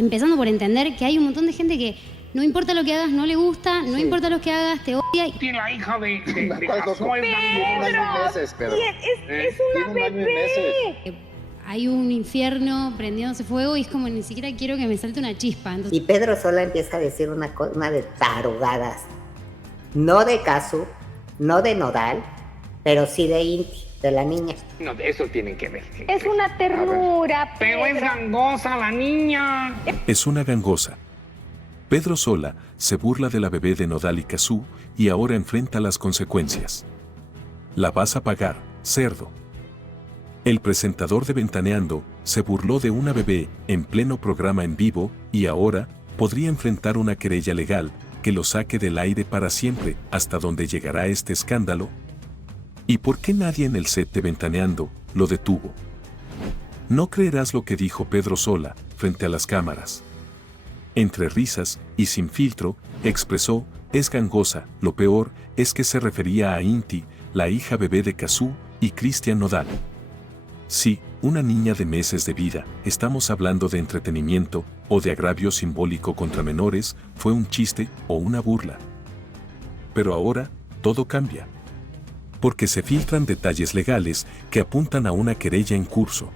empezando por entender que hay un montón de gente que no importa lo que hagas, no le gusta, no importa lo que hagas, te odia. Tiene la hija de Cazzu es una bebé. Hay un infierno prendiéndose fuego y es como ni siquiera quiero que me salte una chispa. Entonces... Y Pedro Sola empieza a decir una de tarugadas. No de Cazzu, no de Nodal, pero sí de Ínti, de la niña. No, eso tienen que ver. Es una ternura, Pero es gangosa la niña. Es una gangosa. Pedro Sola se burla de la bebé de Nodal y Cazzu y ahora enfrenta las consecuencias. La vas a pagar, cerdo. El presentador de Ventaneando se burló de una bebé en pleno programa en vivo y ahora podría enfrentar una querella legal que lo saque del aire para siempre. ¿Hasta dónde llegará este escándalo? ¿Y por qué nadie en el set de Ventaneando lo detuvo? No creerás lo que dijo Pedro Sola frente a las cámaras. Entre risas y sin filtro, expresó, es gangosa, lo peor es que se refería a Ínti, la hija bebé de Cazzu y Christian Nodal. Sí, una niña de meses de vida, estamos hablando de entretenimiento o de agravio simbólico contra menores, fue un chiste o una burla. Pero ahora, todo cambia. Porque se filtran detalles legales que apuntan a una querella en curso.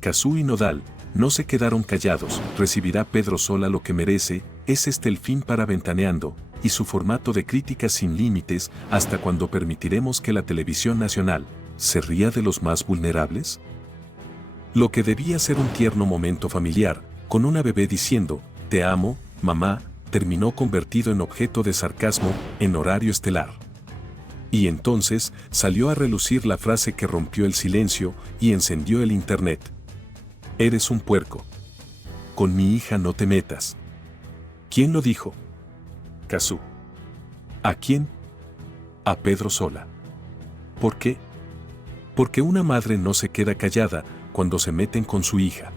Cazzu y Nodal no se quedaron callados, recibirá Pedro Sola lo que merece, ¿es este el fin para Ventaneando y su formato de críticas sin límites hasta cuando permitiremos que la televisión nacional se ría de los más vulnerables? Lo que debía ser un tierno momento familiar, con una bebé diciendo, te amo, mamá, terminó convertido en objeto de sarcasmo en horario estelar. Y entonces salió a relucir la frase que rompió el silencio y encendió el internet. Eres un puerco. Con mi hija no te metas. ¿Quién lo dijo? Cazzu. ¿A quién? A Pedro Sola. ¿Por qué? Porque una madre no se queda callada cuando se meten con su hija.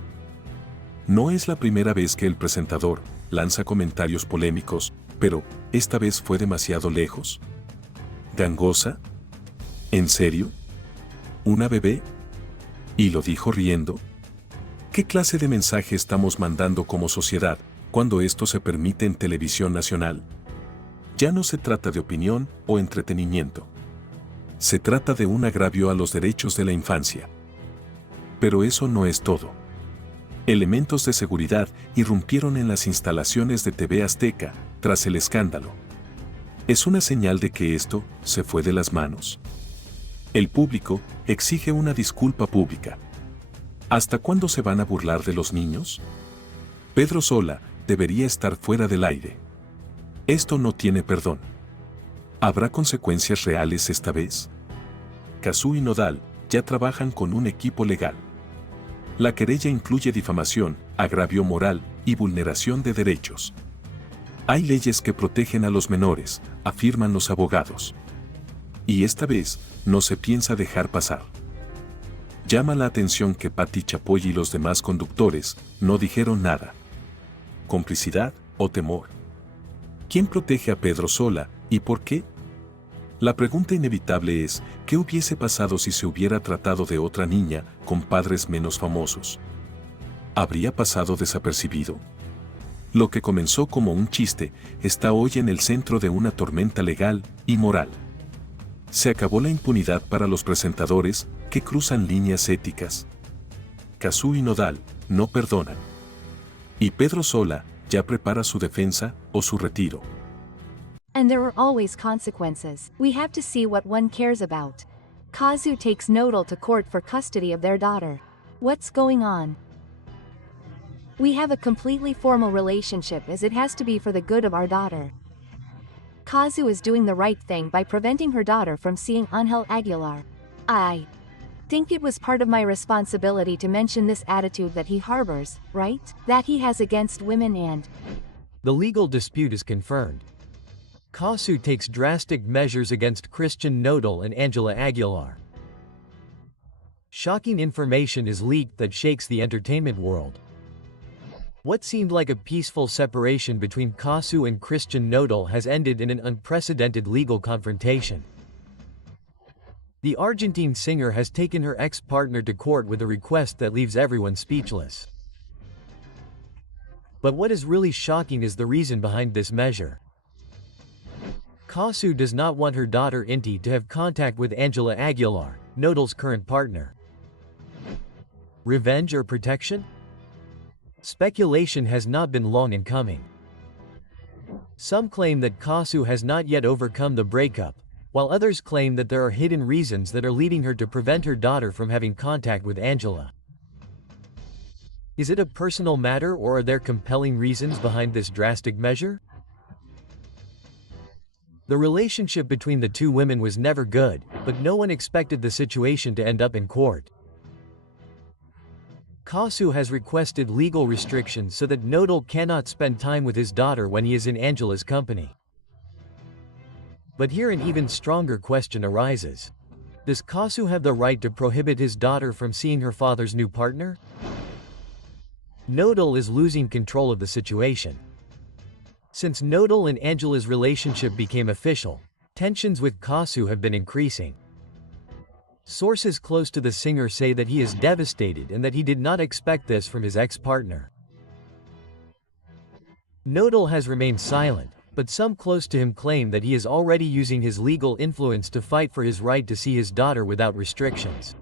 No es la primera vez que el presentador lanza comentarios polémicos, pero esta vez fue demasiado lejos. ¿Gangosa? ¿En serio? ¿Una bebé? ¿Y lo dijo riendo? ¿Qué clase de mensaje estamos mandando como sociedad cuando esto se permite en televisión nacional? Ya no se trata de opinión o entretenimiento. Se trata de un agravio a los derechos de la infancia. Pero eso no es todo. Elementos de seguridad irrumpieron en las instalaciones de TV Azteca tras el escándalo. ¿Es una señal de que esto se fue de las manos? El público exige una disculpa pública. ¿Hasta cuándo se van a burlar de los niños? Pedro Sola debería estar fuera del aire. Esto no tiene perdón. ¿Habrá consecuencias reales esta vez? Cazzu y Nodal ya trabajan con un equipo legal. La querella incluye difamación, agravio moral y vulneración de derechos. Hay leyes que protegen a los menores, afirman los abogados. Y esta vez no se piensa dejar pasar. Llama la atención que Pati Chapoy y los demás conductores no dijeron nada. ¿Complicidad o temor? ¿Quién protege a Pedro Sola y por qué? La pregunta inevitable es, ¿qué hubiese pasado si se hubiera tratado de otra niña con padres menos famosos? ¿Habría pasado desapercibido? Lo que comenzó como un chiste está hoy en el centro de una tormenta legal y moral. Se acabó la impunidad para los presentadores que cruzan líneas éticas. Cazzu y Nodal no perdonan. Y Pedro Sola ya prepara su defensa o su retiro. And there are always consequences. We have to see what one cares about. Cazzu takes Nodal to court for custody of their daughter. What's going on? We have a completely formal relationship as it has to be for the good of our daughter. Cazzu is doing the right thing by preventing her daughter from seeing Ángel Aguilar. I think it was part of my responsibility to mention this attitude that he harbors, right? That he has against women and... The legal dispute is confirmed. Cazzu takes drastic measures against Christian Nodal and Ángela Aguilar. Shocking information is leaked that shakes the entertainment world. What seemed like a peaceful separation between Cazzu and Christian Nodal has ended in an unprecedented legal confrontation. The Argentine singer has taken her ex-partner to court with a request that leaves everyone speechless. But what is really shocking is the reason behind this measure. Cazzu does not want her daughter Ínti to have contact with Angela Aguilar, Nodal's current partner. Revenge or protection? Speculation has not been long in coming. Some claim that Cazzu has not yet overcome the breakup, while others claim that there are hidden reasons that are leading her to prevent her daughter from having contact with Angela. Is it a personal matter, or are there compelling reasons behind this drastic measure? The relationship between the two women was never good, but no one expected the situation to end up in court. Cazzu has requested legal restrictions so that Nodal cannot spend time with his daughter when he is in Angela's company. But here an even stronger question arises. Does Cazzu have the right to prohibit his daughter from seeing her father's new partner? Nodal is losing control of the situation. Since Nodal and Angela's relationship became official, tensions with Cazzu have been increasing. Sources close to the singer say that he is devastated and that he did not expect this from his ex-partner. Nodal has remained silent, but some close to him claim that he is already using his legal influence to fight for his right to see his daughter without restrictions.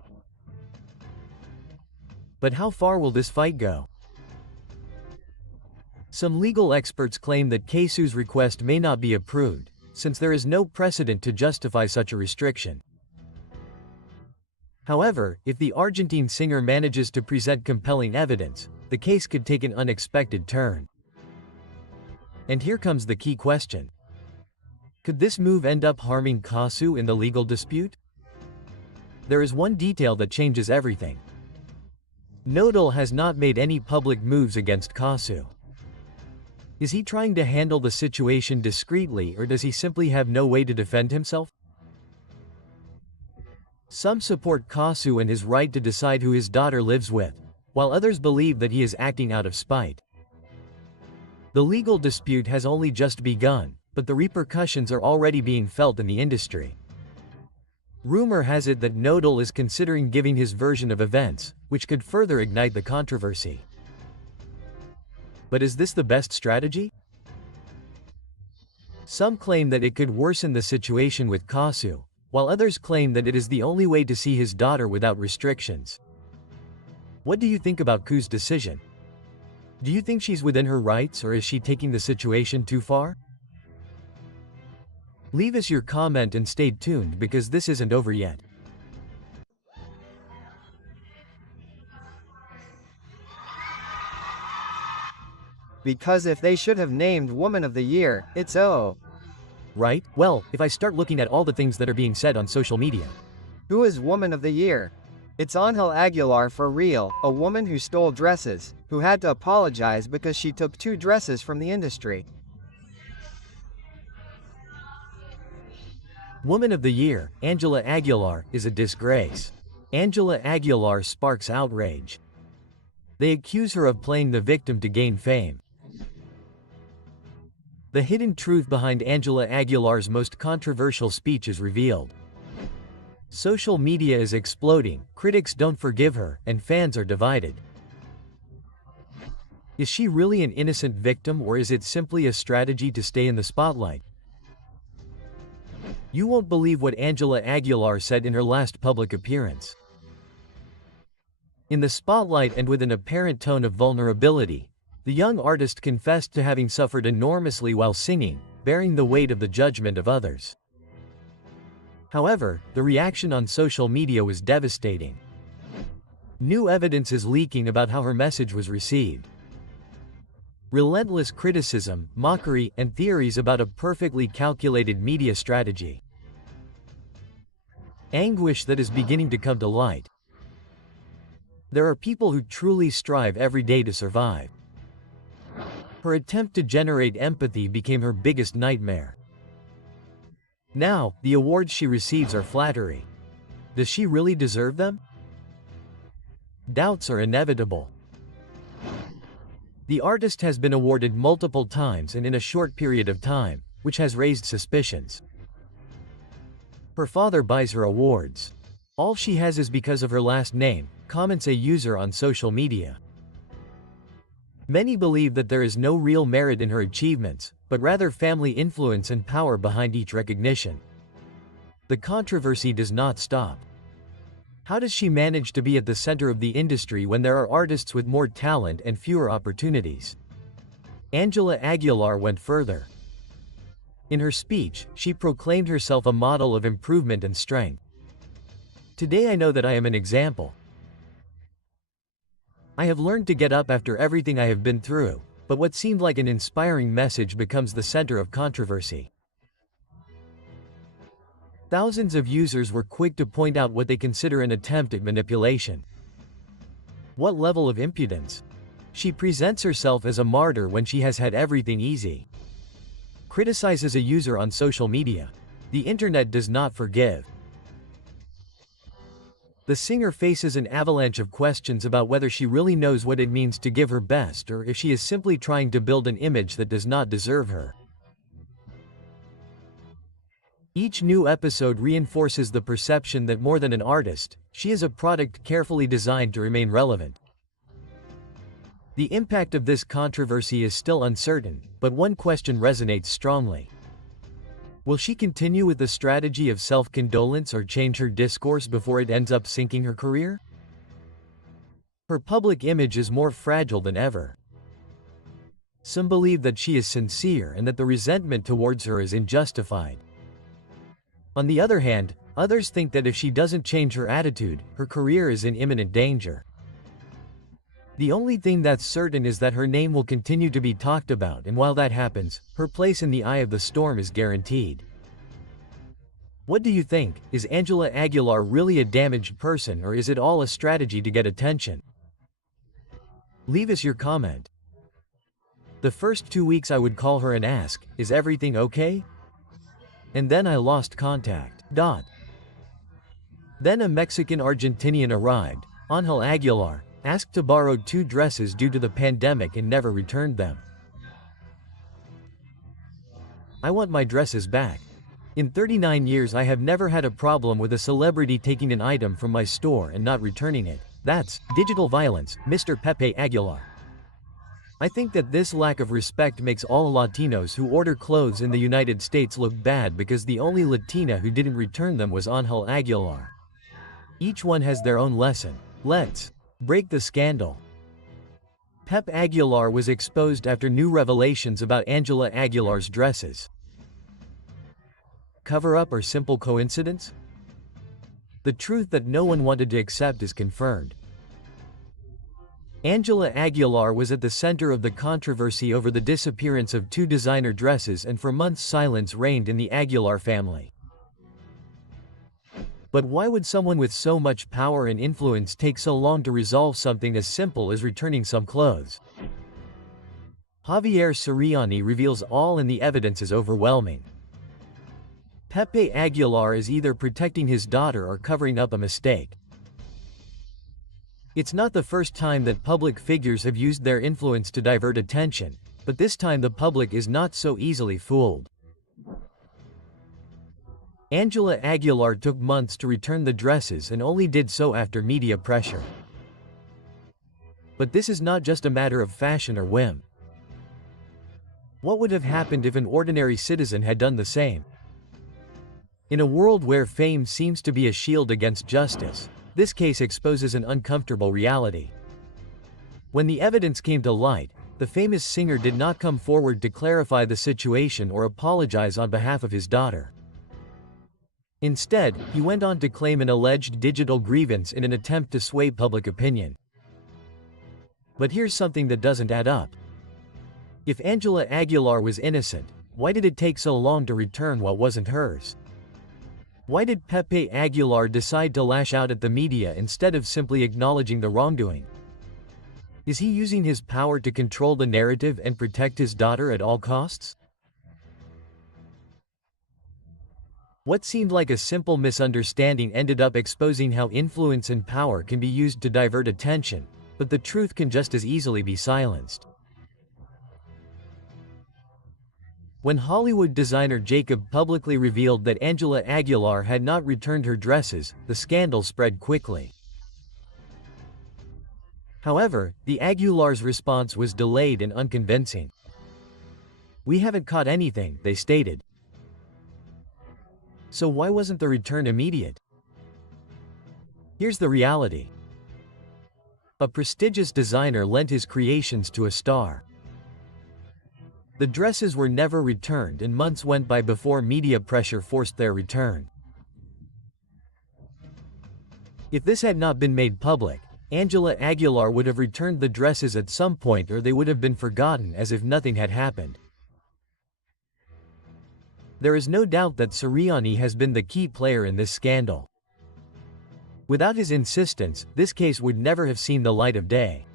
But how far will this fight go? Some legal experts claim that Cazzu's request may not be approved, since there is no precedent to justify such a restriction. However, if the Argentine singer manages to present compelling evidence, the case could take an unexpected turn. And here comes the key question. Could this move end up harming Cazzu in the legal dispute? There is one detail that changes everything. Nodal has not made any public moves against Cazzu. Is he trying to handle the situation discreetly, or does he simply have no way to defend himself? Some support Cazzu and his right to decide who his daughter lives with, while others believe that he is acting out of spite. The legal dispute has only just begun, but the repercussions are already being felt in the industry. Rumor has it that Nodal is considering giving his version of events, which could further ignite the controversy. But is this the best strategy? Some claim that it could worsen the situation with Cazzu, while others claim that it is the only way to see his daughter without restrictions. What do you think about Cazzu's decision? Do you think she's within her rights, or is she taking the situation too far? Leave us your comment and stay tuned, because this isn't over yet. Because if they should have named Woman of the Year, it's Right? Well, if I start looking at all the things that are being said on social media. Who is Woman of the Year? It's Angela Aguilar for real, a woman who stole dresses, who had to apologize because she took 2 dresses from the industry. Woman of the Year, Angela Aguilar, is a disgrace. Angela Aguilar sparks outrage. They accuse her of playing the victim to gain fame. The hidden truth behind Angela Aguilar's most controversial speech is revealed. Social media is exploding, critics don't forgive her, and fans are divided. Is she really an innocent victim, or is it simply a strategy to stay in the spotlight? You won't believe what Angela Aguilar said in her last public appearance. In the spotlight and with an apparent tone of vulnerability, the young artist confessed to having suffered enormously while singing, bearing the weight of the judgment of others. However, the reaction on social media was devastating. New evidence is leaking about how her message was received. Relentless criticism, mockery, and theories about a perfectly calculated media strategy. Anguish that is beginning to come to light. There are people who truly strive every day to survive. Her attempt to generate empathy became her biggest nightmare. Now, the awards she receives are flattery. Does she really deserve them? Doubts are inevitable. The artist has been awarded multiple times and in a short period of time, which has raised suspicions. Her father buys her awards. All she has is because of her last name, comments a user on social media. Many believe that there is no real merit in her achievements, but rather family influence and power behind each recognition. The controversy does not stop. How does she manage to be at the center of the industry when there are artists with more talent and fewer opportunities? Angela Aguilar went further. In her speech, she proclaimed herself a model of improvement and strength. Today I know that I am an example. I have learned to get up after everything I have been through, but what seemed like an inspiring message becomes the center of controversy. Thousands of users were quick to point out what they consider an attempt at manipulation. What level of impudence? She presents herself as a martyr when she has had everything easy. Criticizes a user on social media. The internet does not forgive. The singer faces an avalanche of questions about whether she really knows what it means to give her best or if she is simply trying to build an image that does not deserve her. Each new episode reinforces the perception that more than an artist, she is a product carefully designed to remain relevant. The impact of this controversy is still uncertain, but one question resonates strongly. Will she continue with the strategy of self-condolence or change her discourse before it ends up sinking her career? Her public image is more fragile than ever. Some believe that she is sincere and that the resentment towards her is unjustified. On the other hand, others think that if she doesn't change her attitude, her career is in imminent danger. The only thing that's certain is that her name will continue to be talked about, and while that happens, her place in the eye of the storm is guaranteed. What do you think? Is Angela Aguilar really a damaged person, or is it all a strategy to get attention? Leave us your comment. The first 2 weeks I would call her and ask, "Is everything okay?" And then I lost contact. Then a Mexican Argentinian arrived, Ángel Aguilar, asked to borrow 2 dresses due to the pandemic and never returned them. I want my dresses back. In 39 years I have never had a problem with a celebrity taking an item from my store and not returning it. That's digital violence, Mr. Pepe Aguilar. I think that this lack of respect makes all Latinos who order clothes in the United States look bad because the only Latina who didn't return them was Ángel Aguilar. Each one has their own lesson. Let's break the scandal. Pep Aguilar was exposed after new revelations about Angela Aguilar's dresses. Cover-up or simple coincidence? The truth that no one wanted to accept is confirmed. Angela Aguilar was at the center of the controversy over the disappearance of 2 designer dresses, and for months silence reigned in the Aguilar family. But why would someone with so much power and influence take so long to resolve something as simple as returning some clothes? Javier Siriani reveals all, and the evidence is overwhelming. Pepe Aguilar is either protecting his daughter or covering up a mistake. It's not the first time that public figures have used their influence to divert attention, but this time the public is not so easily fooled. Angela Aguilar took months to return the dresses and only did so after media pressure. But this is not just a matter of fashion or whim. What would have happened if an ordinary citizen had done the same? In a world where fame seems to be a shield against justice, this case exposes an uncomfortable reality. When the evidence came to light, the famous singer did not come forward to clarify the situation or apologize on behalf of his daughter. Instead, he went on to claim an alleged digital grievance in an attempt to sway public opinion. But here's something that doesn't add up. If Angela Aguilar was innocent, why did it take so long to return what wasn't hers? Why did Pepe Aguilar decide to lash out at the media instead of simply acknowledging the wrongdoing? Is he using his power to control the narrative and protect his daughter at all costs? What seemed like a simple misunderstanding ended up exposing how influence and power can be used to divert attention, but the truth can just as easily be silenced. When Hollywood designer Jacob publicly revealed that Angela Aguilar had not returned her dresses, the scandal spread quickly. However, the Aguilar's response was delayed and unconvincing. "We haven't caught anything," they stated. So why wasn't the return immediate? Here's the reality. A prestigious designer lent his creations to a star. The dresses were never returned and months went by before media pressure forced their return. If this had not been made public, Angela Aguilar would have returned the dresses at some point, or they would have been forgotten as if nothing had happened. There is no doubt that Sirianni has been the key player in this scandal. Without his insistence, this case would never have seen the light of day.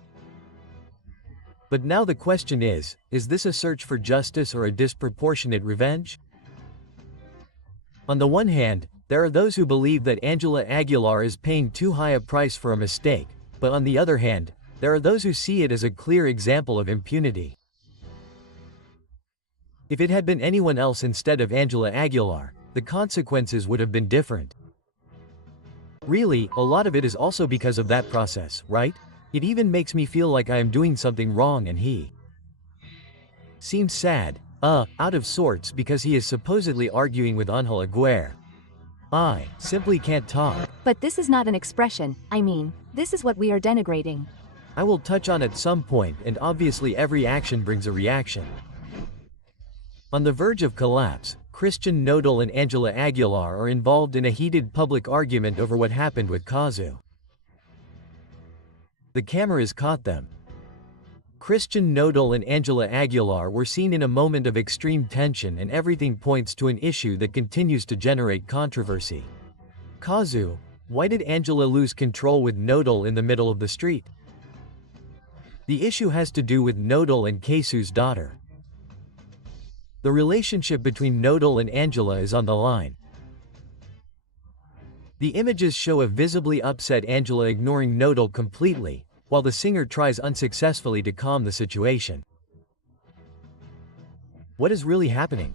But now the question is this a search for justice or a disproportionate revenge? On the one hand, there are those who believe that Angela Aguilar is paying too high a price for a mistake, but on the other hand, there are those who see it as a clear example of impunity. If it had been anyone else instead of Angela Aguilar, the consequences would have been different. Really, a lot of it is also because of that process, right? It even makes me feel like I am doing something wrong and he seems sad, out of sorts because he is supposedly arguing with 𝗦𝗢𝗥𝗢𝗥𝗢. I simply can't talk. But this is not an expression, I mean, this is what we are denigrating. I will touch on at some point, and obviously every action brings a reaction. On the verge of collapse, Christian Nodal and Angela Aguilar are involved in a heated public argument over what happened with Cazzu. The cameras caught them. Christian Nodal and Angela Aguilar were seen in a moment of extreme tension, and everything points to an issue that continues to generate controversy. Cazzu, why did Angela lose control with Nodal in the middle of the street? The issue has to do with Nodal and Cazzu's daughter. The relationship between Nodal and Angela is on the line. The images show a visibly upset Angela ignoring Nodal completely, while the singer tries unsuccessfully to calm the situation. What is really happening?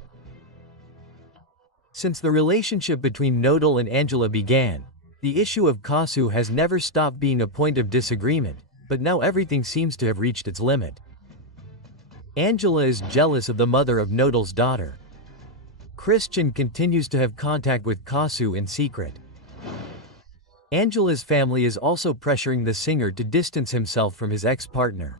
Since the relationship between Nodal and Angela began, the issue of Cazzu has never stopped being a point of disagreement, but now everything seems to have reached its limit. Angela is jealous of the mother of Nodal's daughter. Christian continues to have contact with Cazzu in secret. Angela's family is also pressuring the singer to distance himself from his ex-partner.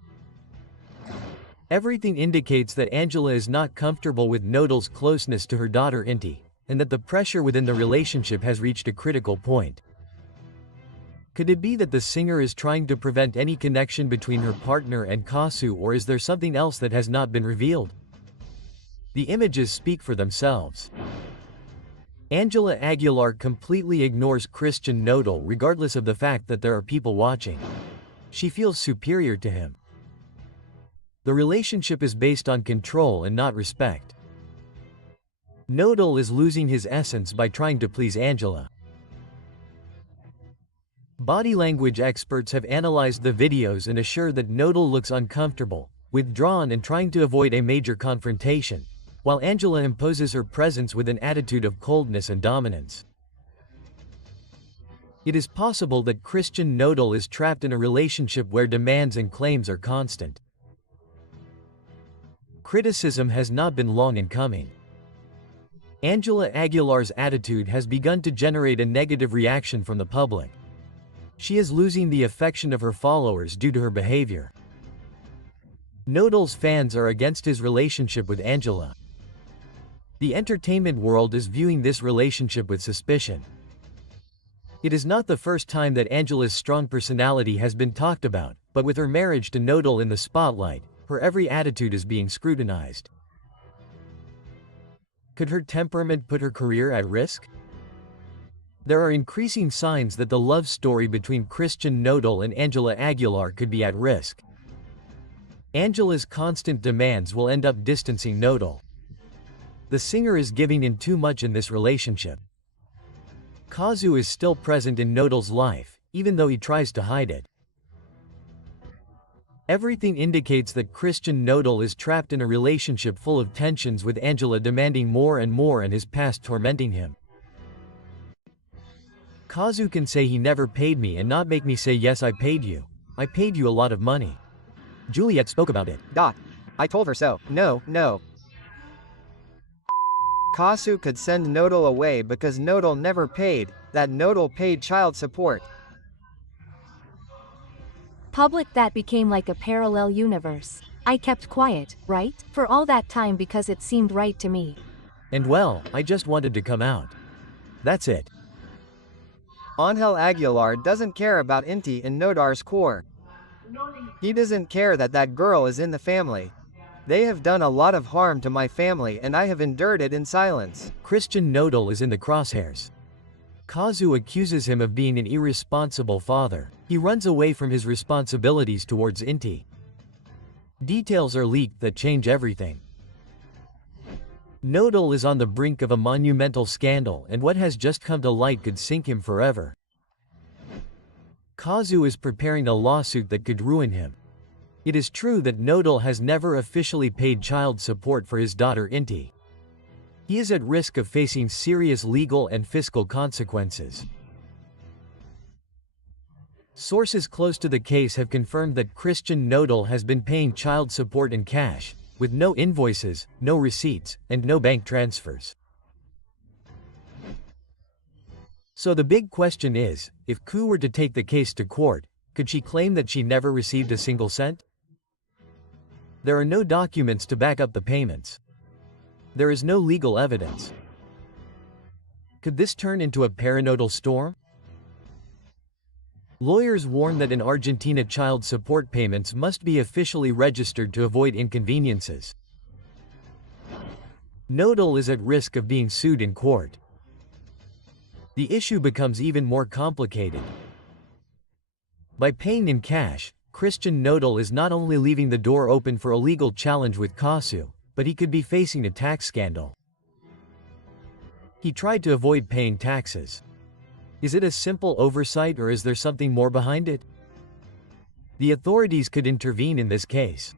Everything indicates that Angela is not comfortable with Nodal's closeness to her daughter Ínti, and that the pressure within the relationship has reached a critical point. Could it be that the singer is trying to prevent any connection between her partner and Cazzu, or is there something else that has not been revealed? The images speak for themselves. Angela Aguilar completely ignores Christian Nodal regardless of the fact that there are people watching. She feels superior to him. The relationship is based on control and not respect. Nodal is losing his essence by trying to please Angela. Body language experts have analyzed the videos and assure that Nodal looks uncomfortable, withdrawn and trying to avoid a major confrontation, while Angela imposes her presence with an attitude of coldness and dominance. It is possible that Christian Nodal is trapped in a relationship where demands and claims are constant. Criticism has not been long in coming. Angela Aguilar's attitude has begun to generate a negative reaction from the public. She is losing the affection of her followers due to her behavior. Nodal's fans are against his relationship with Angela. The entertainment world is viewing this relationship with suspicion. It is not the first time that Angela's strong personality has been talked about, but with her marriage to Nodal in the spotlight, her every attitude is being scrutinized. Could her temperament put her career at risk? There are increasing signs that the love story between Christian Nodal and Angela Aguilar could be at risk. Angela's constant demands will end up distancing Nodal. The singer is giving in too much in this relationship. Cazzu is still present in Nodal's life, even though he tries to hide it. Everything indicates that Christian Nodal is trapped in a relationship full of tensions, with Angela demanding more and more and his past tormenting him. Cazzu can say he never paid me and not make me say yes I paid you, I paid you a lot of money. Juliet spoke about it. I told her so. No. Cazzu could send Nodal away because Nodal never paid, that Nodal paid child support. Public that became like a parallel universe. I kept quiet, right? For all that time because it seemed right to me. And well, I just wanted to come out. That's it. 𝗠𝗘𝗥𝗢𝗥𝗢 doesn't care about Ínti and Nodar's core. He doesn't care that that girl is in the family. They have done a lot of harm to my family and I have endured it in silence. Christian Nodal is in the crosshairs. Cazzu accuses him of being an irresponsible father. He runs away from his responsibilities towards Ínti. Details are leaked that change everything. Nodal is on the brink of a monumental scandal and what has just come to light could sink him forever. Cazzu is preparing a lawsuit that could ruin him. It is true that Nodal has never officially paid child support for his daughter Ínti. He is at risk of facing serious legal and fiscal consequences. Sources close to the case have confirmed that Christian Nodal has been paying child support in cash, with no invoices, no receipts, and no bank transfers. So the big question is, if 𝗑𝗢 were to take the case to court, could she claim that she never received a single cent? There are no documents to back up the payments. There is no legal evidence. Could this turn into a paranodal storm? Lawyers warn that in Argentina child support payments must be officially registered to avoid inconveniences. Nodal is at risk of being sued in court. The issue becomes even more complicated. By paying in cash, Christian Nodal is not only leaving the door open for a legal challenge with Cazzu, but he could be facing a tax scandal. He tried to avoid paying taxes. Is it a simple oversight or is there something more behind it? The authorities could intervene in this case.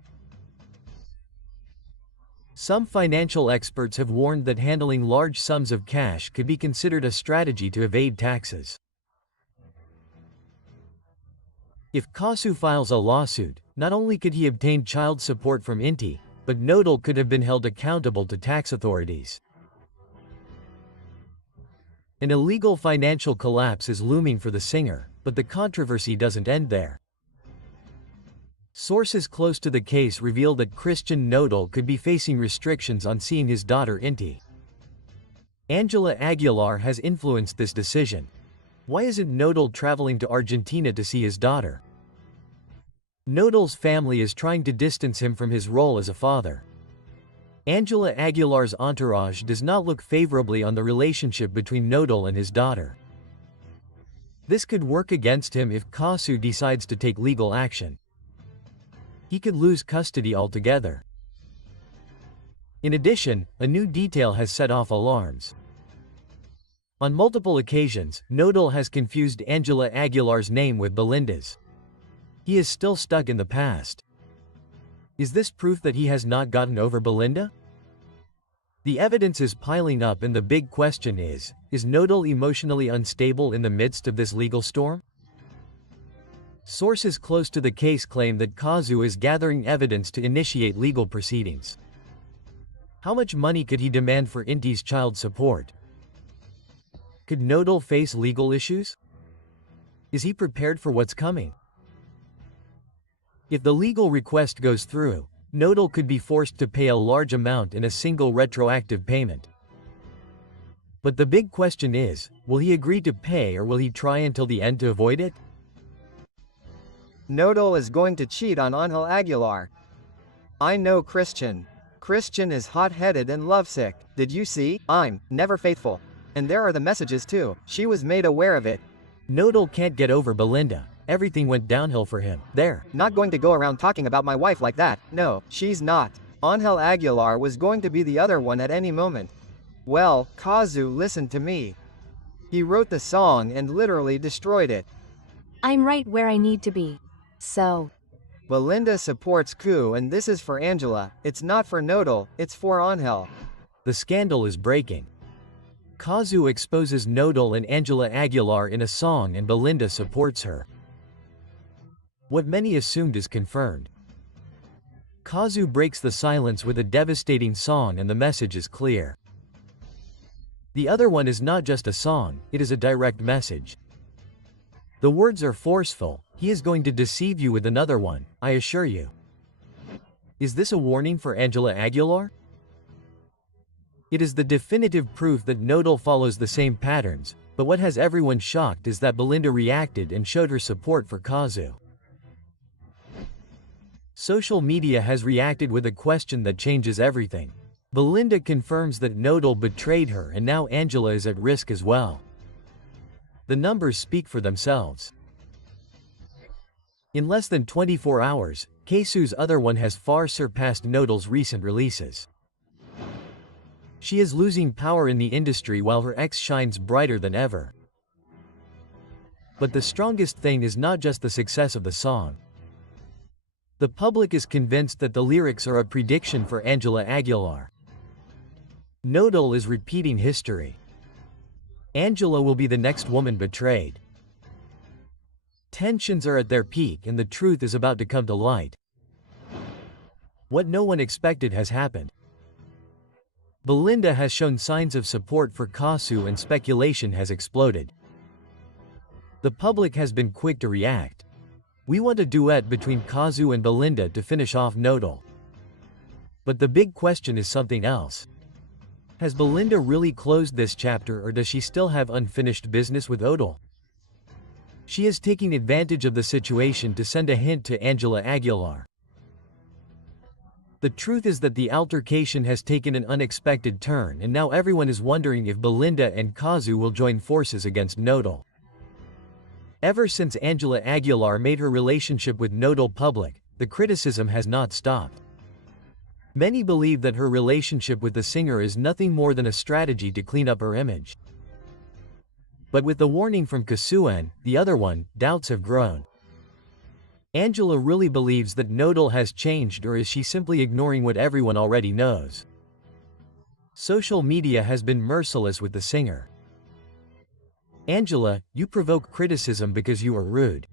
Some financial experts have warned that handling large sums of cash could be considered a strategy to evade taxes. If Cazzu files a lawsuit, not only could he obtain child support from Ínti, but Nodal could have been held accountable to tax authorities. An illegal financial collapse is looming for the singer, but the controversy doesn't end there. Sources close to the case reveal that Christian Nodal could be facing restrictions on seeing his daughter Ínti. 𝗩𝗘𝗥𝗢𝗥𝗢 has influenced this decision. Why isn't Nodal traveling to Argentina to see his daughter? Nodal's family is trying to distance him from his role as a father. 𝗩𝗘𝗥𝗢𝗥𝗢's entourage does not look favorably on the relationship between Nodal and his daughter. This could work against him if Cazzu decides to take legal action. He could lose custody altogether. In addition, a new detail has set off alarms. On multiple occasions, Nodal has confused 𝗩𝗘𝗥𝗢𝗥's name with Belinda's. He is still stuck in the past. Is this proof that he has not gotten over Belinda? The evidence is piling up and the big question is Nodal emotionally unstable in the midst of this legal storm? Sources close to the case claim that Cazzu is gathering evidence to initiate legal proceedings. How much money could he demand for Ínti's child support? Could Nodal face legal issues? Is he prepared for what's coming? If the legal request goes through, Nodal could be forced to pay a large amount in a single retroactive payment. But the big question is, will he agree to pay or will he try until the end to avoid it? Nodal is going to cheat on 𝗠𝗘𝗥𝗢𝗥. I know Christian. Christian is hot-headed and lovesick. Did you see? I'm never faithful. And there are the messages too. She was made aware of it. Nodal can't get over Belinda. Everything went downhill for him. There. Not going to go around talking about my wife like that. No, she's not. 𝗠𝗘𝗥𝗢𝗥 was going to be the other one at any moment. Well, Cazzu listened to me. He wrote the song and literally destroyed it. I'm right where I need to be. So. Belinda supports 𝗑𝗢 and this is for Angela. It's not for Nodal, it's for 𝗠𝗘𝗥. The scandal is breaking. Cazzu exposes Nodal and 𝗩𝗘𝗥𝗢𝗥 in a song and Belinda supports her. What many assumed is confirmed. Cazzu breaks the silence with a devastating song and the message is clear. The other one is not just a song, it is a direct message. The words are forceful, he is going to deceive you with another one, I assure you. Is this a warning for Angela Aguilar? It is the definitive proof that Nodal follows the same patterns, but what has everyone shocked is that Belinda reacted and showed her support for Cazzu. Social media has reacted with a question that changes everything. Belinda confirms that Nodal betrayed her and now Angela is at risk as well. The numbers speak for themselves. In less than 24 hours, Cazzu's other one has far surpassed Nodal's recent releases. She is losing power in the industry while her ex shines brighter than ever. But the strongest thing is not just the success of the song. The public is convinced that the lyrics are a prediction for Angela Aguilar. Nodal is repeating history. Angela will be the next woman betrayed. Tensions are at their peak and the truth is about to come to light. What no one expected has happened. Belinda has shown signs of support for Cazzu and speculation has exploded. The public has been quick to react. We want a duet between Cazzu and Belinda to finish off Nodal. But the big question is something else. Has Belinda really closed this chapter or does she still have unfinished business with Nodal? She is taking advantage of the situation to send a hint to Angela Aguilar. The truth is that the altercation has taken an unexpected turn and now everyone is wondering if Belinda and Cazzu will join forces against Nodal. Ever since Angela Aguilar made her relationship with Nodal public, the criticism has not stopped. Many believe that her relationship with the singer is nothing more than a strategy to clean up her image. But with the warning from Cazzu and the other one, doubts have grown. Angela really believes that Nodal has changed or is she simply ignoring what everyone already knows? Social media has been merciless with the singer. Angela, you provoke criticism because you are rude.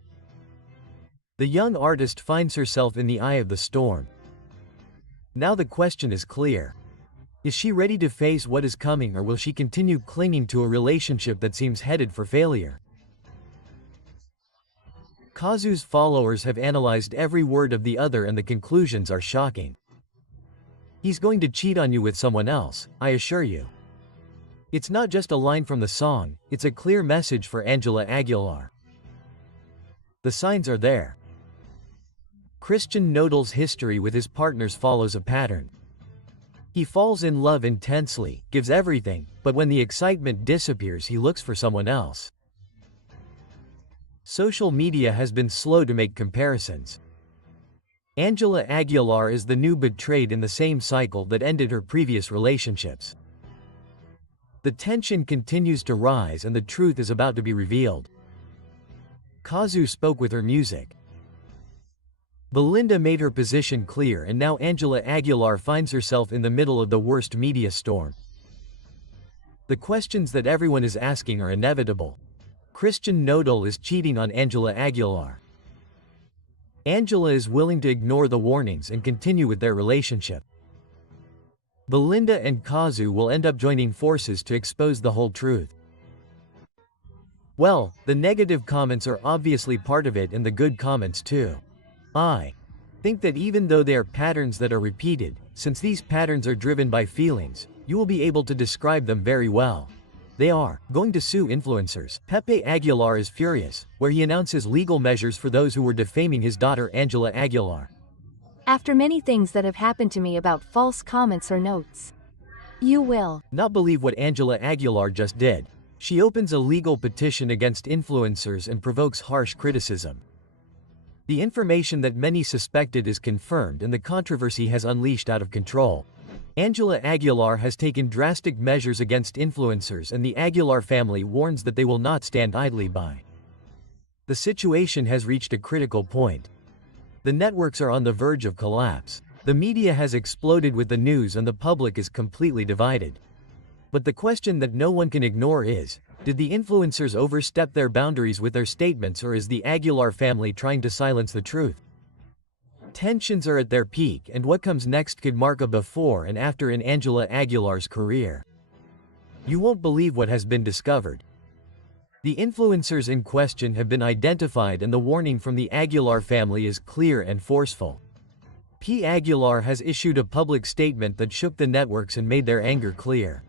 The young artist finds herself in the eye of the storm. Now the question is clear. Is she ready to face what is coming or will she continue clinging to a relationship that seems headed for failure? Cazzu's followers have analyzed every word of the other and the conclusions are shocking. He's going to cheat on you with someone else, I assure you. It's not just a line from the song, it's a clear message for Angela Aguilar. The signs are there. Christian Nodal's history with his partners follows a pattern. He falls in love intensely, gives everything, but when the excitement disappears he looks for someone else. Social media has been slow to make comparisons. Angela Aguilar is the new betrayed in the same cycle that ended her previous relationships. The tension continues to rise and the truth is about to be revealed. Cazzu spoke with her music. Belinda made her position clear and now Angela Aguilar finds herself in the middle of the worst media storm. The questions that everyone is asking are inevitable. Christian Nodal is cheating on Angela Aguilar. Angela is willing to ignore the warnings and continue with their relationship. Belinda and Cazzu will end up joining forces to expose the whole truth. Well, the negative comments are obviously part of it and the good comments too. I think that even though they are patterns that are repeated, since these patterns are driven by feelings, you will be able to describe them very well. They are going to sue influencers. Pepe Aguilar is furious, where he announces legal measures for those who were defaming his daughter Angela Aguilar. After many things that have happened to me about false comments or notes, you will not believe what Angela Aguilar just did. She opens a legal petition against influencers and provokes harsh criticism. The information that many suspected is confirmed and the controversy has unleashed out of control. Angela Aguilar has taken drastic measures against influencers and the Aguilar family warns that they will not stand idly by. The situation has reached a critical point. The networks are on the verge of collapse. The media has exploded with the news and the public is completely divided. But the question that no one can ignore is Did the influencers overstep their boundaries with their statements, or is the Aguilar family trying to silence the truth? Tensions are at their peak, and what comes next could mark a before and after in Angela Aguilar's career. You won't believe what has been discovered. The influencers in question have been identified, and the warning from the Aguilar family is clear and forceful. P. Aguilar has issued a public statement that shook the networks and made their anger clear.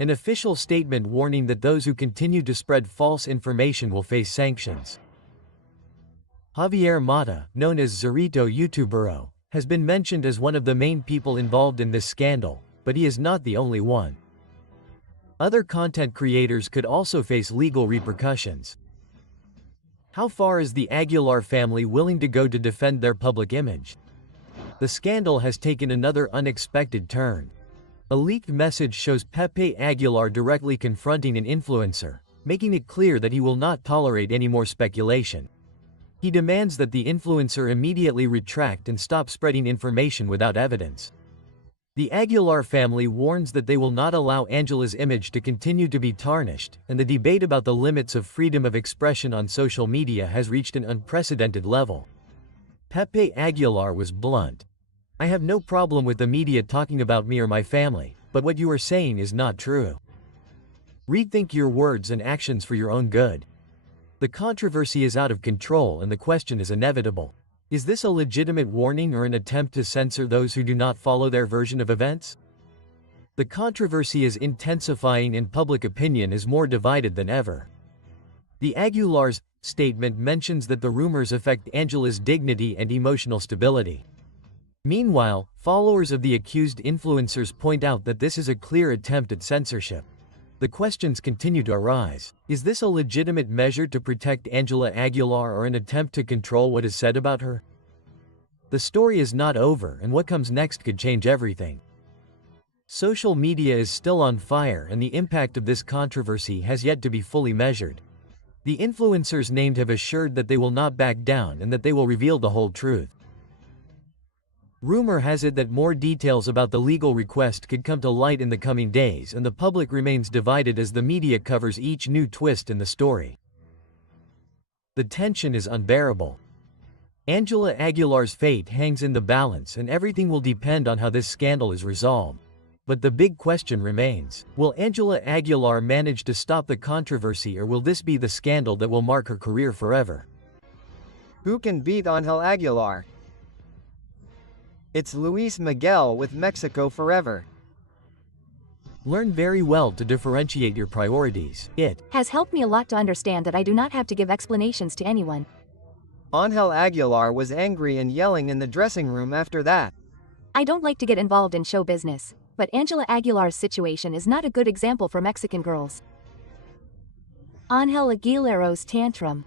An official statement warning that those who continue to spread false information will face sanctions. Javier Mata, known as 𝗍𝗘𝗏𝗧𝗓𝗏, has been mentioned as one of the main people involved in this scandal, but he is not the only one. Other content creators could also face legal repercussions. How far is the Aguilar family willing to go to defend their public image? The scandal has taken another unexpected turn. A leaked message shows Pepe Aguilar directly confronting an influencer, making it clear that he will not tolerate any more speculation. He demands that the influencer immediately retract and stop spreading information without evidence. The Aguilar family warns that they will not allow Angela's image to continue to be tarnished, and the debate about the limits of freedom of expression on social media has reached an unprecedented level. Pepe Aguilar was blunt. "I have no problem with the media talking about me or my family, but what you are saying is not true. Rethink your words and actions for your own good." The controversy is out of control, and the question is inevitable. Is this a legitimate warning or an attempt to censor those who do not follow their version of events? The controversy is intensifying, and public opinion is more divided than ever. The Aguilar's statement mentions that the rumors affect Angela's dignity and emotional stability. Meanwhile, followers of the accused influencers point out that this is a clear attempt at censorship. The questions continue to arise. Is this a legitimate measure to protect Angela Aguilar, or an attempt to control what is said about her? The story is not over, and what comes next could change everything. Social media is still on fire, and the impact of this controversy has yet to be fully measured. The influencers named have assured that they will not back down and that they will reveal the whole truth. Rumor has it that more details about the legal request could come to light in the coming days, and the public remains divided as the media covers each new twist in the story. The tension is unbearable. Angela Aguilar's fate hangs in the balance, and everything will depend on how this scandal is resolved. But the big question remains: will Angela Aguilar manage to stop the controversy, or will this be the scandal that will mark her career forever? Who can beat Angel Aguilar? It's Luis Miguel with Mexico Forever. Learn very well to differentiate your priorities. It has helped me a lot to understand that I do not have to give explanations to anyone. Angel Aguilar was angry and yelling in the dressing room after that. I don't like to get involved in show business, but Angela Aguilar's situation is not a good example for Mexican girls. Ángel Aguilar's tantrum.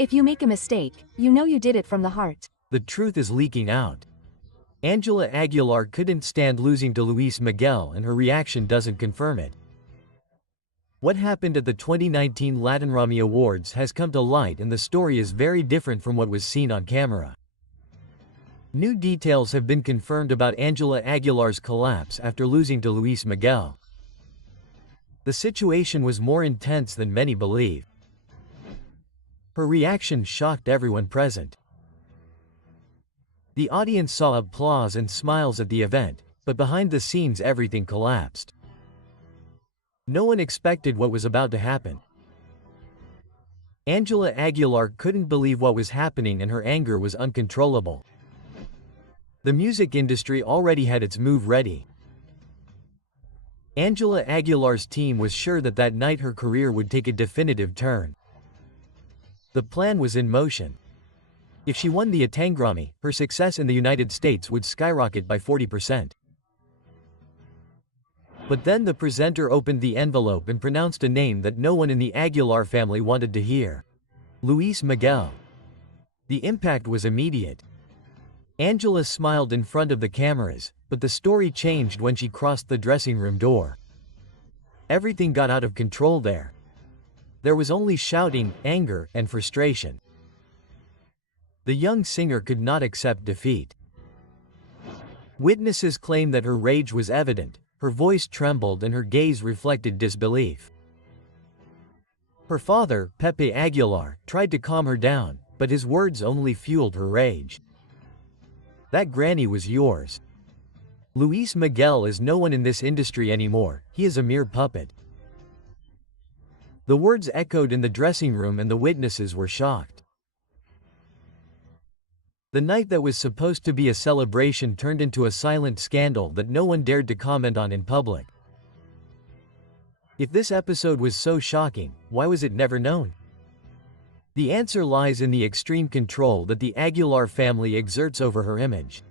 If you make a mistake, you know you did it from the heart. The truth is leaking out. Angela Aguilar couldn't stand losing to Luis Miguel, and her reaction doesn't confirm it. What happened at the 2019 Latin Grammy Awards has come to light, and the story is very different from what was seen on camera. New details have been confirmed about Angela Aguilar's collapse after losing to Luis Miguel. The situation was more intense than many believe. Her reaction shocked everyone present. The audience saw applause and smiles at the event, but behind the scenes everything collapsed. No one expected what was about to happen. Angela Aguilar couldn't believe what was happening, and her anger was uncontrollable. The music industry already had its move ready. Angela Aguilar's team was sure that that night her career would take a definitive turn. The plan was in motion. If she won the Grammy, her success in the United States would skyrocket by 40%. But then the presenter opened the envelope and pronounced a name that no one in the Aguilar family wanted to hear: Luis Miguel. The impact was immediate. Angela smiled in front of the cameras, but the story changed when she crossed the dressing room door. Everything got out of control there. There was only shouting, anger, and frustration. The young singer could not accept defeat. Witnesses claim that her rage was evident, her voice trembled, and her gaze reflected disbelief. Her father, Pepe Aguilar, tried to calm her down, but his words only fueled her rage. That granny was yours. Luis Miguel is no one in this industry anymore, he is a mere puppet. The words echoed in the dressing room and the witnesses were shocked. The night that was supposed to be a celebration turned into a silent scandal that no one dared to comment on in public. If this episode was so shocking, why was it never known? The answer lies in the extreme control that the Aguilar family exerts over her image.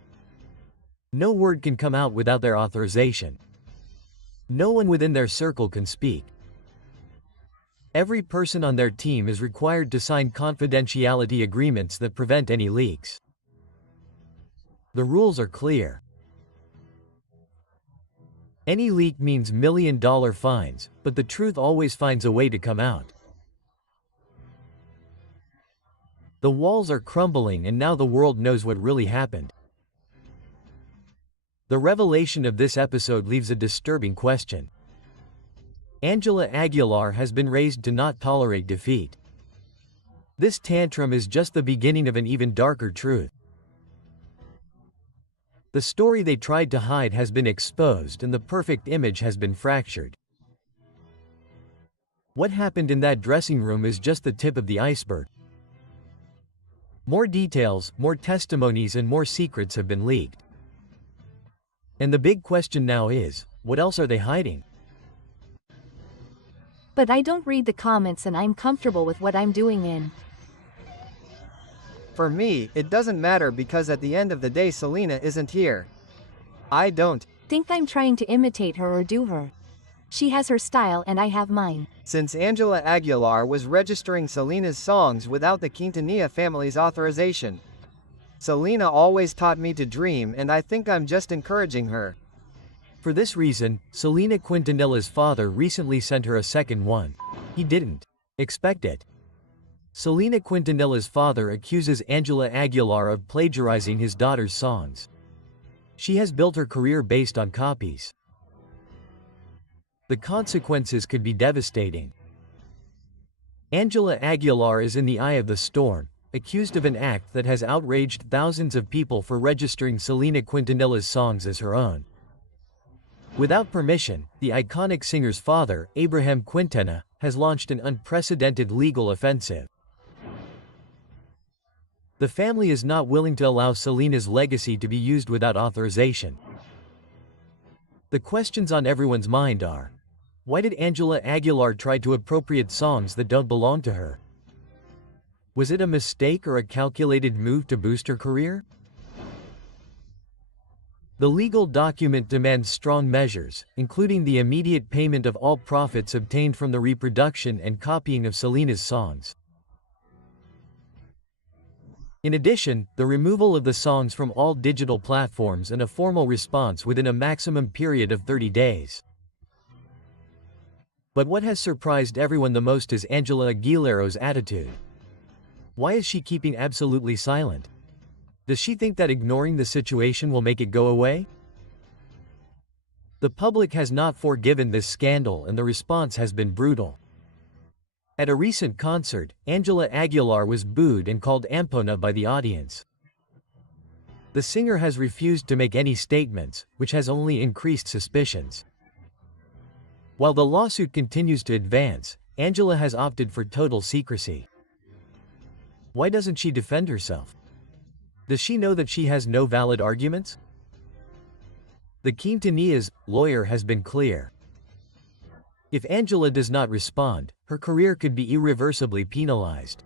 No word can come out without their authorization. No one within their circle can speak. Every person on their team is required to sign confidentiality agreements that prevent any leaks. The rules are clear. Any leak means million-dollar fines, but the truth always finds a way to come out. The walls are crumbling and now the world knows what really happened. The revelation of this episode leaves a disturbing question. Angela Aguilar has been raised to not tolerate defeat. This tantrum is just the beginning of an even darker truth. The story they tried to hide has been exposed and the perfect image has been fractured. What happened in that dressing room is just the tip of the iceberg. More details, more testimonies and more secrets have been leaked. And the big question now is, what else are they hiding? But I don't read the comments and I'm comfortable with what I'm doing in. For me, it doesn't matter because at the end of the day Selena isn't here. I don't Think I'm trying to imitate her or do her. She has her style and I have mine. Since Angela Aguilar was registering Selena's songs without the Quintanilla family's authorization. Selena always taught me to dream and I think I'm just encouraging her. For this reason, Selena Quintanilla's father recently sent her a second one. He didn't expect it. Selena Quintanilla's father accuses Angela Aguilar of plagiarizing his daughter's songs. She has built her career based on copies. The consequences could be devastating. Angela Aguilar is in the eye of the storm, accused of an act that has outraged thousands of people for registering Selena Quintanilla's songs as her own. Without permission, the iconic singer's father, Abraham Quintana, has launched an unprecedented legal offensive. The family is not willing to allow Selena's legacy to be used without authorization. The questions on everyone's mind are, why did Angela Aguilar try to appropriate songs that don't belong to her? Was it a mistake or a calculated move to boost her career? The legal document demands strong measures, including the immediate payment of all profits obtained from the reproduction and copying of Selena's songs. In addition, the removal of the songs from all digital platforms and a formal response within a maximum period of 30 days. But what has surprised everyone the most is Angela Aguilar's attitude. Why is she keeping absolutely silent? Does she think that ignoring the situation will make it go away? The public has not forgiven this scandal and the response has been brutal. At a recent concert, Angela Aguilar was booed and called Ampona by the audience. The singer has refused to make any statements, which has only increased suspicions. While the lawsuit continues to advance, Angela has opted for total secrecy. Why doesn't she defend herself? Does she know that she has no valid arguments? The Quintanilla's lawyer has been clear. If Angela does not respond, her career could be irreversibly penalized.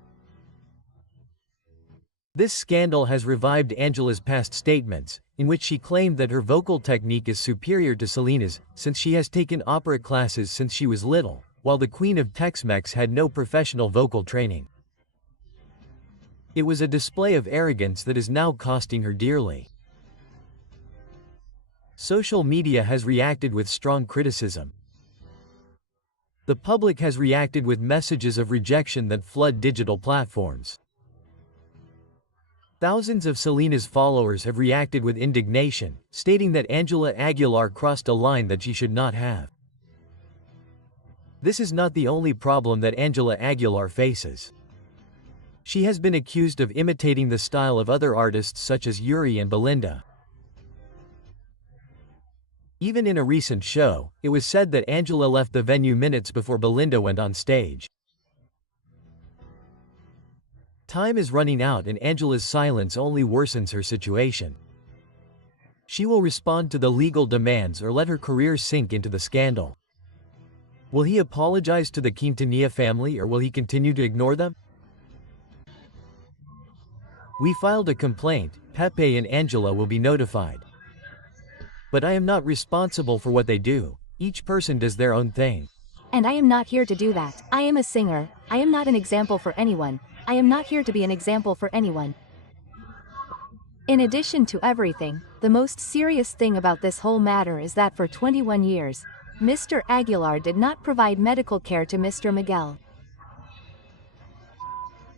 This scandal has revived Angela's past statements, in which she claimed that her vocal technique is superior to Selena's, since she has taken opera classes since she was little, while the Queen of Tex-Mex had no professional vocal training. It was a display of arrogance that is now costing her dearly. Social media has reacted with strong criticism. The public has reacted with messages of rejection that flood digital platforms. Thousands of Selena's followers have reacted with indignation, stating that Angela Aguilar crossed a line that she should not have. This is not the only problem that Angela Aguilar faces. She has been accused of imitating the style of other artists such as Yuri and Belinda. Even in a recent show, it was said that Angela left the venue minutes before Belinda went on stage. Time is running out and Angela's silence only worsens her situation. She will respond to the legal demands or let her career sink into the scandal. Will he apologize to the Quintanilla family or will he continue to ignore them? We filed a complaint, Pepe and Angela will be notified. But I am not responsible for what they do, each person does their own thing. And I am not here to do that. I am a singer, I am not an example for anyone. I am not here to be an example for anyone. In addition to everything, the most serious thing about this whole matter is that for 21 years, Mr. Aguilar did not provide medical care to Mr. Miguel.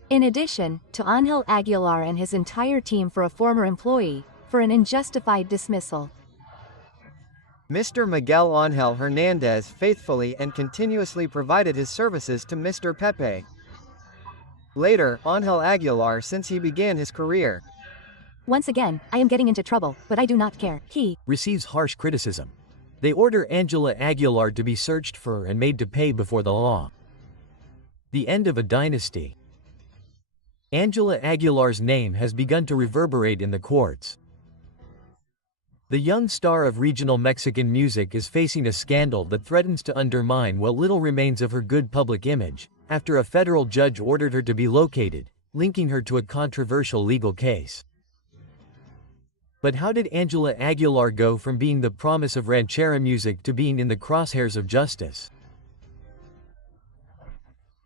In addition to Ángel Aguilar and his entire team for a former employee, for an unjustified dismissal. Mr. Miguel Ángel Hernandez faithfully and continuously provided his services to Mr. Pepe. Later, Ángel Aguilar since he began his career. Once again, I am getting into trouble, but I do not care. He receives harsh criticism. They order Angela Aguilar to be searched for and made to pay before the law. The end of a dynasty. Angela Aguilar's name has begun to reverberate in the courts. The young star of regional Mexican music is facing a scandal that threatens to undermine what little remains of her good public image, after a federal judge ordered her to be located, linking her to a controversial legal case. But how did Angela Aguilar go from being the promise of ranchera music to being in the crosshairs of justice?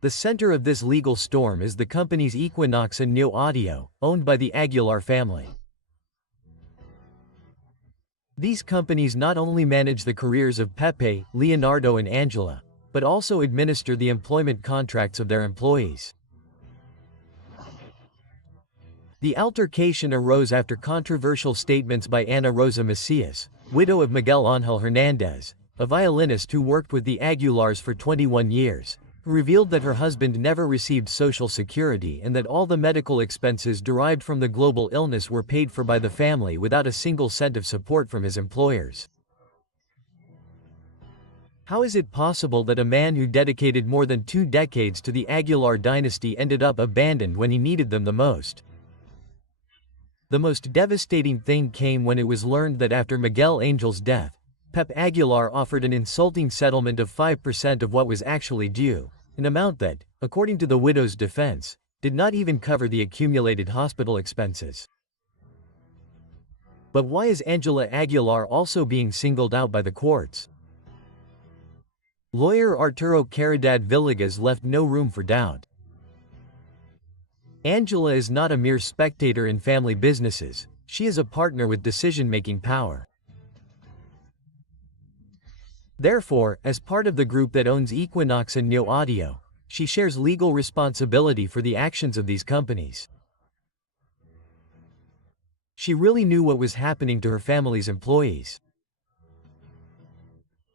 The center of this legal storm is the companies Equinox and Neo Audio, owned by the Aguilar family. These companies not only manage the careers of Pepe, Leonardo and Angela, but also administer the employment contracts of their employees. The altercation arose after controversial statements by Ana Rosa Macias, widow of Miguel Ángel Hernandez, a violinist who worked with the Aguilars for 21 years, who revealed that her husband never received Social Security and that all the medical expenses derived from the global illness were paid for by the family without a single cent of support from his employers. How is it possible that a man who dedicated more than 2 decades to the Aguilar dynasty ended up abandoned when he needed them the most? The most devastating thing came when it was learned that after Miguel Angel's death, Pep Aguilar offered an insulting settlement of 5% of what was actually due, an amount that, according to the widow's defense, did not even cover the accumulated hospital expenses. But why is Angela Aguilar also being singled out by the courts? Lawyer 𝗩𝗘𝗏𝗧𝗔𝗡𝗘𝗔𝗡𝗙 left no room for doubt. Angela is not a mere spectator in family businesses, she is a partner with decision-making power. Therefore, as part of the group that owns Equinox and Neo Audio, she shares legal responsibility for the actions of these companies. She really knew what was happening to her family's employees.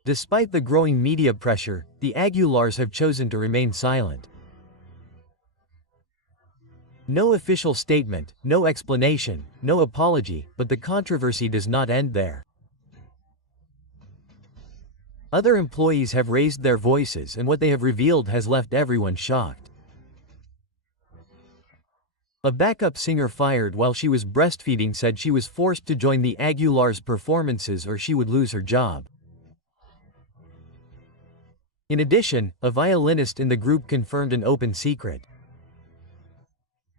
Despite the growing media pressure, the Aguilars have chosen to remain silent. No official statement, no explanation, no apology, but the controversy does not end there. Other employees have raised their voices and what they have revealed has left everyone shocked. A backup singer fired while she was breastfeeding said she was forced to join the Aguilars' performances or she would lose her job. In addition, a violinist in the group confirmed an open secret.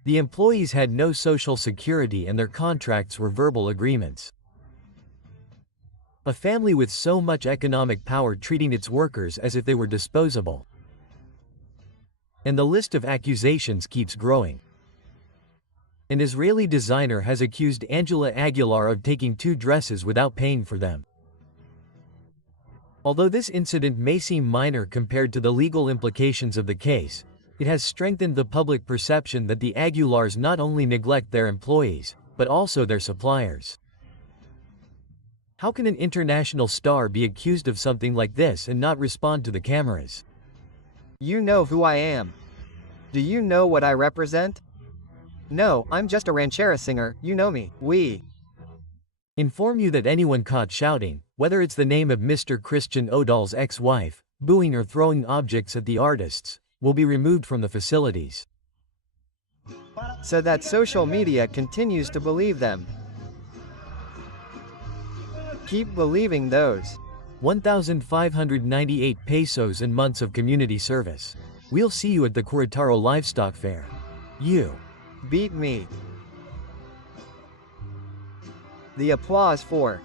The employees had no social security and their contracts were verbal agreements. A family with so much economic power treating its workers as if they were disposable. And the list of accusations keeps growing. An Israeli designer has accused Angela Aguilar of taking 2 dresses without paying for them. Although this incident may seem minor compared to the legal implications of the case, it has strengthened the public perception that the Aguilars not only neglect their employees, but also their suppliers. How can an international star be accused of something like this and not respond to the cameras? You know who I am. Do you know what I represent? No, I'm just a ranchera singer, you know me. We inform you that anyone caught shouting, whether it's the name of Mr. Christian Nodal's ex-wife, booing or throwing objects at the artists, will be removed from the facilities. So that social media continues to believe them. Keep believing those. 1,598 pesos and months of community service. We'll see you at the Querétaro Livestock Fair. You beat me. The applause for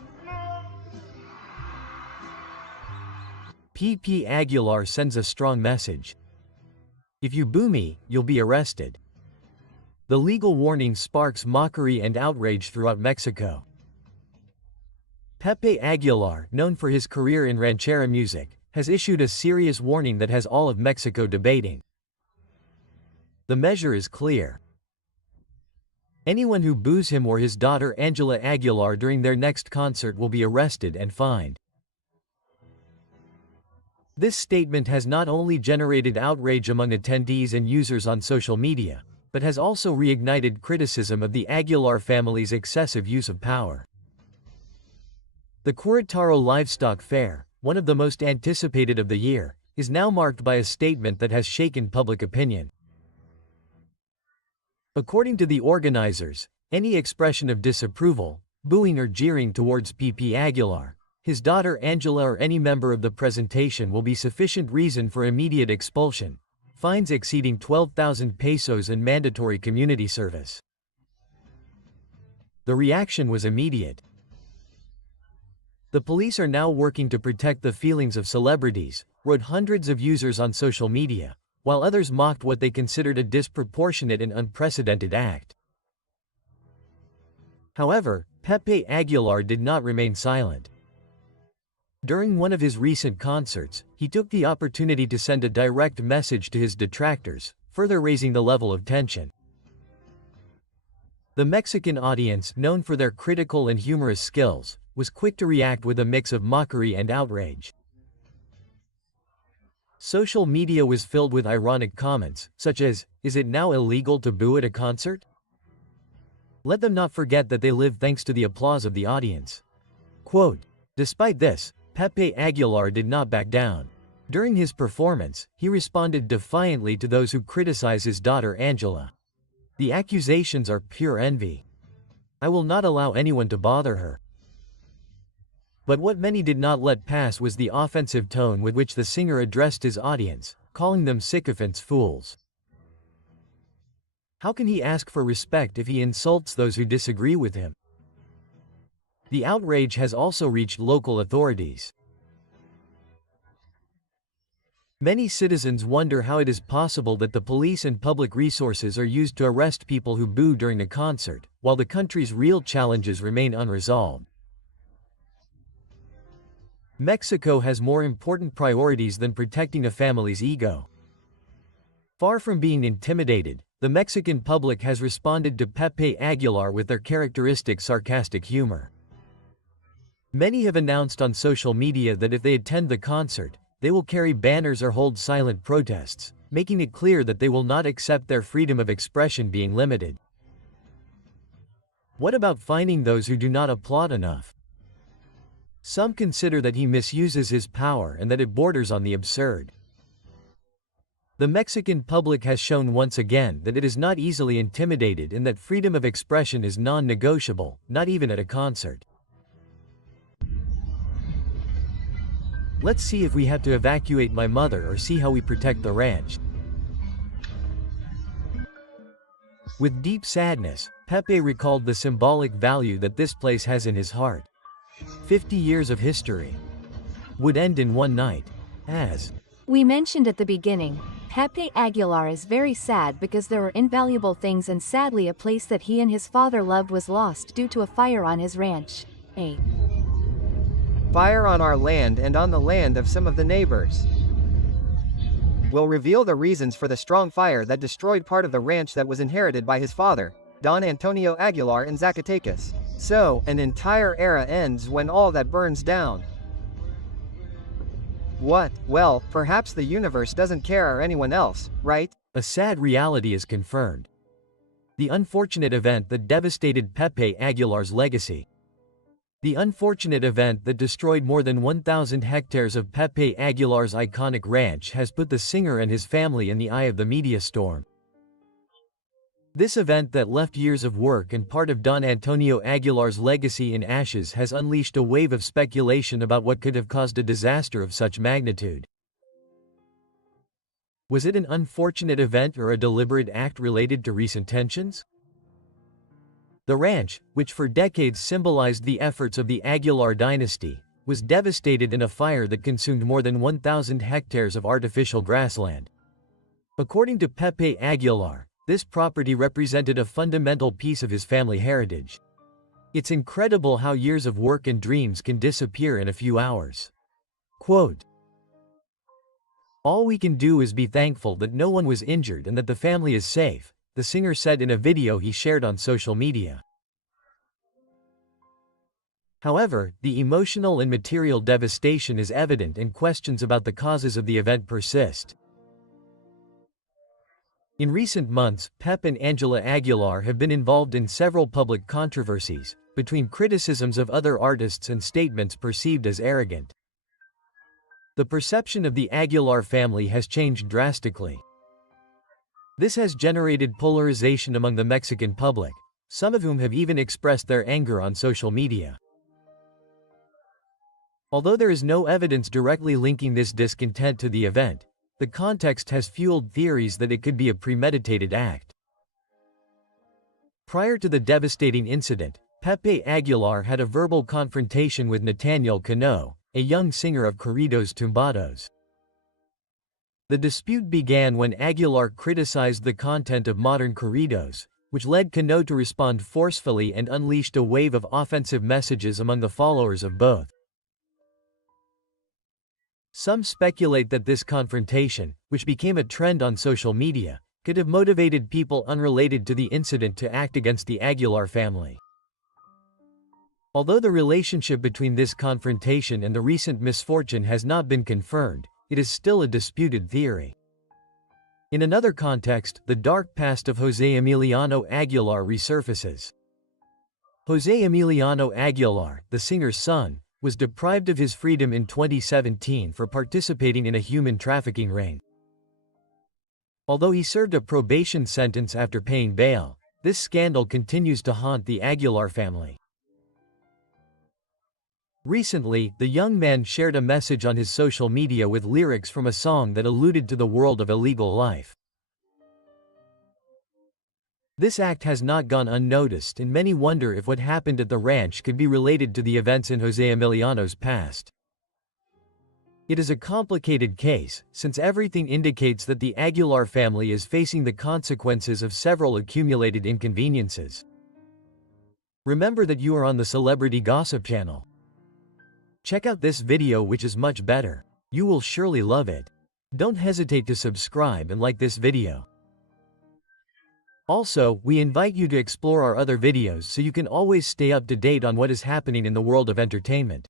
𝗣𝗘𝗏𝗄𝗧𝗔 sends a strong message. If you boo me, you'll be arrested. The legal warning sparks mockery and outrage throughout Mexico. Pepe Aguilar, known for his career in ranchera music, has issued a serious warning that has all of Mexico debating. The measure is clear. Anyone who boos him or his daughter Angela Aguilar during their next concert will be arrested and fined. This statement has not only generated outrage among attendees and users on social media, but has also reignited criticism of the Aguilar family's excessive use of power. The Querétaro Livestock Fair, one of the most anticipated of the year, is now marked by a statement that has shaken public opinion. According to the organizers, any expression of disapproval, booing or jeering towards Pepe Aguilar, his daughter Angela or any member of the presentation will be sufficient reason for immediate expulsion, fines exceeding 12,000 pesos and mandatory community service. The reaction was immediate. The police are now working to protect the feelings of celebrities, wrote hundreds of users on social media, while others mocked what they considered a disproportionate and unprecedented act. However, Pepe Aguilar did not remain silent. During one of his recent concerts, he took the opportunity to send a direct message to his detractors, further raising the level of tension. The Mexican audience, known for their critical and humorous skills, was quick to react with a mix of mockery and outrage. Social media was filled with ironic comments, such as, "Is it now illegal to boo at a concert?" Let them not forget that they live thanks to the applause of the audience. Quote, despite this, Pepe Aguilar did not back down. During his performance, he responded defiantly to those who criticize his daughter Angela. The accusations are pure envy. I will not allow anyone to bother her. But what many did not let pass was the offensive tone with which the singer addressed his audience, calling them sycophants, fools. How can he ask for respect if he insults those who disagree with him? The outrage has also reached local authorities. Many citizens wonder how it is possible that the police and public resources are used to arrest people who boo during a concert, while the country's real challenges remain unresolved. Mexico has more important priorities than protecting a family's ego. Far from being intimidated, the Mexican public has responded to Pepe Aguilar with their characteristic sarcastic humor. Many have announced on social media that if they attend the concert, they will carry banners or hold silent protests, making it clear that they will not accept their freedom of expression being limited. What about fining those who do not applaud enough? Some consider that he misuses his power and that it borders on the absurd. The Mexican public has shown once again that it is not easily intimidated and that freedom of expression is non-negotiable, not even at a concert. Let's see if we have to evacuate my mother or see how we protect the ranch. With deep sadness, Pepe recalled the symbolic value that this place has in his heart. 50 years of history would end in one night. As we mentioned at the beginning, Pepe Aguilar is very sad because there are invaluable things and sadly a place that he and his father loved was lost due to a fire on his ranch. A fire on our land and on the land of some of the neighbors. We'll reveal the reasons for the strong fire that destroyed part of the ranch that was inherited by his father, Don Antonio Aguilar in Zacatecas. So, an entire era ends when all that burns down. What? Well, perhaps the universe doesn't care or anyone else, right? A sad reality is confirmed. The unfortunate event that devastated Pepe Aguilar's legacy. The unfortunate event that destroyed more than 1,000 hectares of Pepe Aguilar's iconic ranch has put the singer and his family in the eye of the media storm. This event that left years of work and part of Don Antonio Aguilar's legacy in ashes has unleashed a wave of speculation about what could have caused a disaster of such magnitude. Was it an unfortunate event or a deliberate act related to recent tensions? The ranch, which for decades symbolized the efforts of the Aguilar dynasty, was devastated in a fire that consumed more than 1,000 hectares of artificial grassland. According to Pepe Aguilar, this property represented a fundamental piece of his family heritage. It's incredible how years of work and dreams can disappear in a few hours. Quote, "All we can do is be thankful that no one was injured and that the family is safe," the singer said in a video he shared on social media. However, the emotional and material devastation is evident and questions about the causes of the event persist. In recent months, Pep and Angela Aguilar have been involved in several public controversies, between criticisms of other artists and statements perceived as arrogant. The perception of the Aguilar family has changed drastically. This has generated polarization among the Mexican public, some of whom have even expressed their anger on social media. Although there is no evidence directly linking this discontent to the event, the context has fueled theories that it could be a premeditated act. Prior to the devastating incident, Pepe Aguilar had a verbal confrontation with 𝗩𝗘𝗏𝗏𝗏𝗏, a young singer of corridos tumbados. The dispute began when Aguilar criticized the content of modern corridos, which led Cano to respond forcefully and unleashed a wave of offensive messages among the followers of both. Some speculate that this confrontation, which became a trend on social media, could have motivated people unrelated to the incident to act against the Aguilar family. Although the relationship between this confrontation and the recent misfortune has not been confirmed, it is still a disputed theory. In another context, the dark past of José Emiliano Aguilar resurfaces. José Emiliano Aguilar, the singer's son, was deprived of his freedom in 2017 for participating in a human trafficking ring. Although he served a probation sentence after paying bail, this scandal continues to haunt the Aguilar family. Recently, the young man shared a message on his social media with lyrics from a song that alluded to the world of illegal life. This act has not gone unnoticed, and many wonder if what happened at the ranch could be related to the events in José Emiliano's past. It is a complicated case, since everything indicates that the Aguilar family is facing the consequences of several accumulated inconveniences. Remember that you are on the Celebrity Gossip channel. Check out this video, which is much better. You will surely love it. Don't hesitate to subscribe and like this video. Also, we invite you to explore our other videos so you can always stay up to date on what is happening in the world of entertainment.